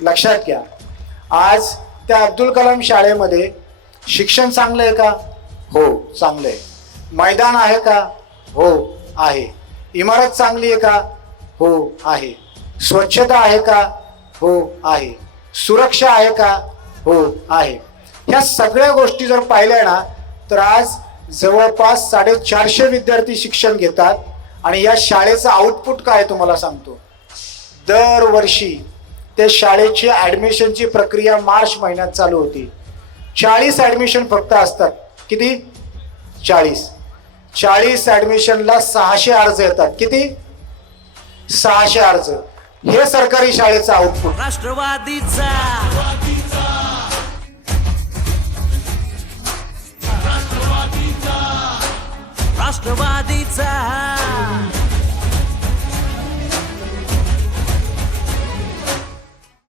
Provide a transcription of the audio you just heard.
लक्षात घ्या. आज त्या अब्दुल कलाम शाळेमध्ये शिक्षण चांगलं आहे का? हो चांगलं आहे. मैदान आहे का? हो आहे. इमारत चांगली आहे का? हो आहे. स्वच्छता आहे का? हो आहे. सुरक्षा आहे का? हो आहे. ह्या सगळ्या गोष्टी जर पाहिल्या ना तर आज जवळपास साडेचारशे विद्यार्थी शिक्षण घेतात आणि या शाळेचं आउटपुट काय आहे तुम्हाला सांगतो. दरवर्षी त्या शाळेची ॲडमिशनची प्रक्रिया मार्च महिन्यात चालू होती. चाळीस ॲडमिशन फक्त असतात. किती? चाळीस. चाळीस ॲडमिशनला सहाशे अर्ज येतात. किती? सहाशे अर्ज. हे सरकारी शाळेचं आउटपुट राष्ट्रवादीचा. राष्ट्रवादीचा.